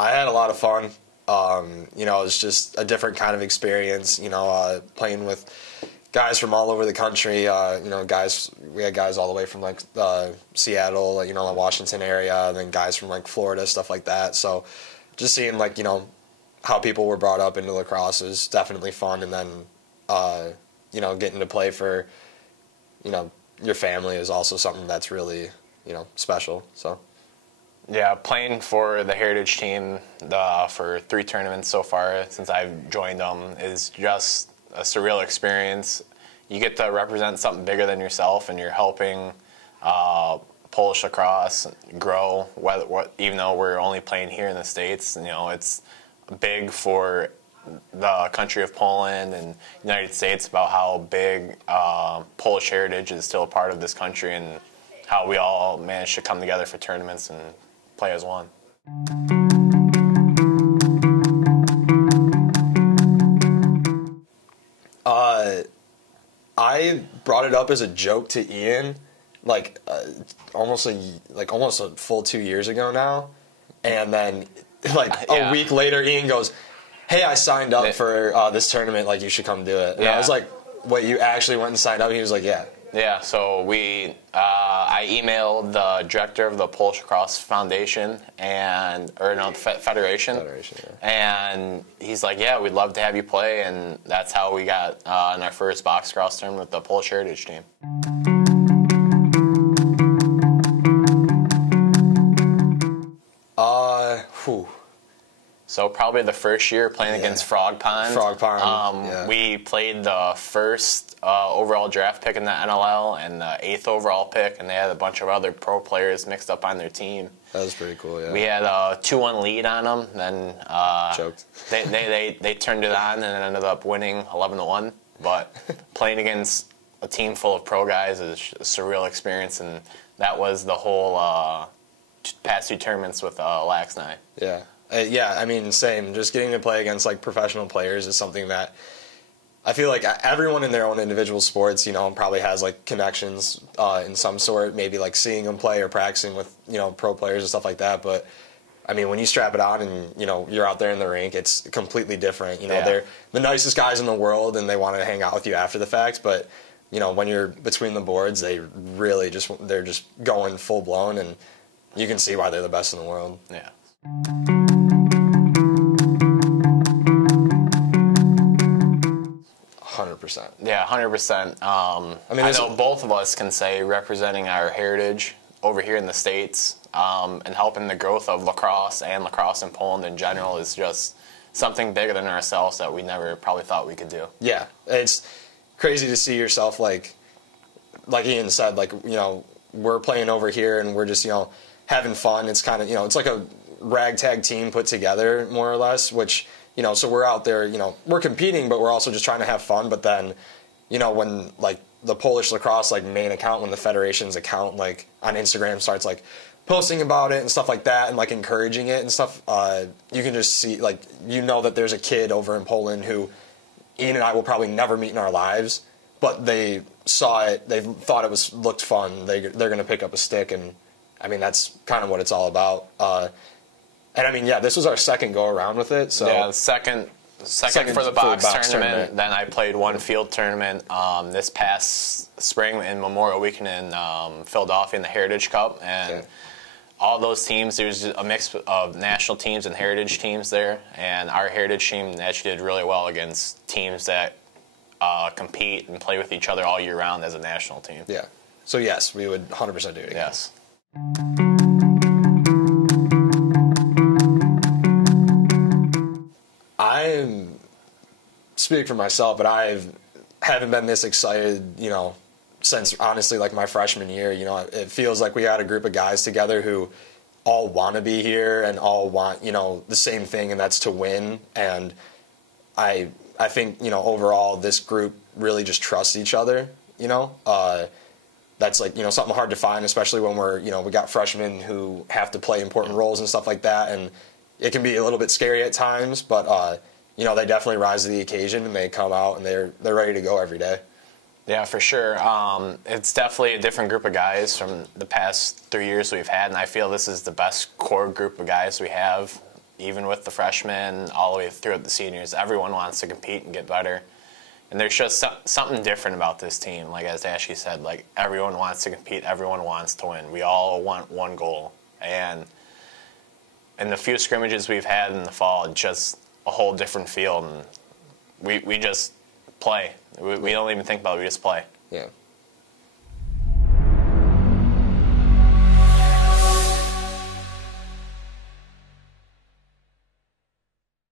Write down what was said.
I had a lot of fun. You know, it's just a different kind of experience, you know, playing with guys from all over the country, you know, we had guys all the way from, like, Seattle, you know, the Washington area, and then guys from, like, Florida, stuff like that. So just seeing, like, you know, how people were brought up into lacrosse is definitely fun. And then, you know, getting to play for, you know, your family is also something that's really, you know, special. So. Yeah, playing for the Heritage team for 3 tournaments so far since I've joined them is just a surreal experience. You get to represent something bigger than yourself, and you're helping Polish lacrosse grow. Even though we're only playing here in the States, you know, it's big for the country of Poland and United States about how big Polish heritage is still a part of this country, and how we all manage to come together for tournaments and play as one. I brought it up as a joke to Ian, like almost a full 2 years ago now, and then like a week later, Ian goes, "Hey, I signed up for this tournament. Like, you should come do it." And I was like, "Wait, you actually went and signed up?" He was like, "Yeah." Yeah, so I emailed the director of the Polish Lacrosse Foundation Federation. And he's like, "Yeah, we'd love to have you play," and that's how we got in our first box cross tournament with the Polish Heritage team. So probably the first year playing against Frog Pond. We played the first overall draft pick in the NLL and the 8th overall pick, and they had a bunch of other pro players mixed up on their team. That was pretty cool, yeah. We had a 2-1 lead on them, then choked. They turned it on and ended up winning 11-1. But playing against a team full of pro guys is a surreal experience, and that was the whole past 2 tournaments with Lax and I. Yeah. Yeah, I mean, same. Just getting to play against, like, professional players is something that I feel like everyone in their own individual sports, you know, probably has, like, connections in some sort, maybe, like, seeing them play or practicing with, you know, pro players and stuff like that. But, I mean, when you strap it on and, you know, you're out there in the rink, it's completely different. You know, they're the nicest guys in the world, and they want to hang out with you after the fact. But, you know, when you're between the boards, they're just going full-blown, and you can see why they're the best in the world. Yeah. 100%. Yeah, 100%. I know both of us can say representing our heritage over here in the States and helping the growth of lacrosse and lacrosse in Poland in general is just something bigger than ourselves that we never probably thought we could do. Yeah, it's crazy to see yourself, like Ian said, like, you know, we're playing over here and we're just, you know, having fun. It's kind of, you know, it's like a ragtag team put together, more or less, which, you know, so we're out there, you know, we're competing, but we're also just trying to have fun. But then, you know, when, like, the Polish lacrosse, like, main account, when the federation's account, like, on Instagram starts, like, posting about it and stuff like that and, like, encouraging it and stuff, you can just see, like, you know that there's a kid over in Poland who Ian and I will probably never meet in our lives, but they saw it, they thought it looked fun, they're going to pick up a stick, and, I mean, that's kind of what it's all about. And, I mean, yeah, this was our second go-around with it. So yeah, second for the box tournament. Then I played one field tournament this past spring in Memorial Weekend in Philadelphia in the Heritage Cup. And all those teams, there was a mix of national teams and heritage teams there. And our heritage team actually did really well against teams that compete and play with each other all year round as a national team. Yeah. So, yes, we would 100% do it again. Yes. I'm speaking for myself, but I haven't been this excited, you know, since honestly like my freshman year. You know, it feels like we had a group of guys together who all want to be here and all want, you know, the same thing, and that's to win. And I think, you know, overall this group really just trusts each other. You know, that's like, you know, something hard to find, especially when we got freshmen who have to play important roles and stuff like that, and it can be a little bit scary at times, but you know, they definitely rise to the occasion and they come out and they're ready to go every day. Yeah, for sure. It's definitely a different group of guys from the past 3 years we've had, and I feel this is the best core group of guys we have. even with the freshmen, all the way throughout the seniors, everyone wants to compete and get better. And there's just something different about this team. Like as Ashley said, like everyone wants to compete, everyone wants to win. We all want one goal. And in the few scrimmages we've had in the fall, it's just a whole different feel. And we just play. We don't even think about it, we just play. Yeah.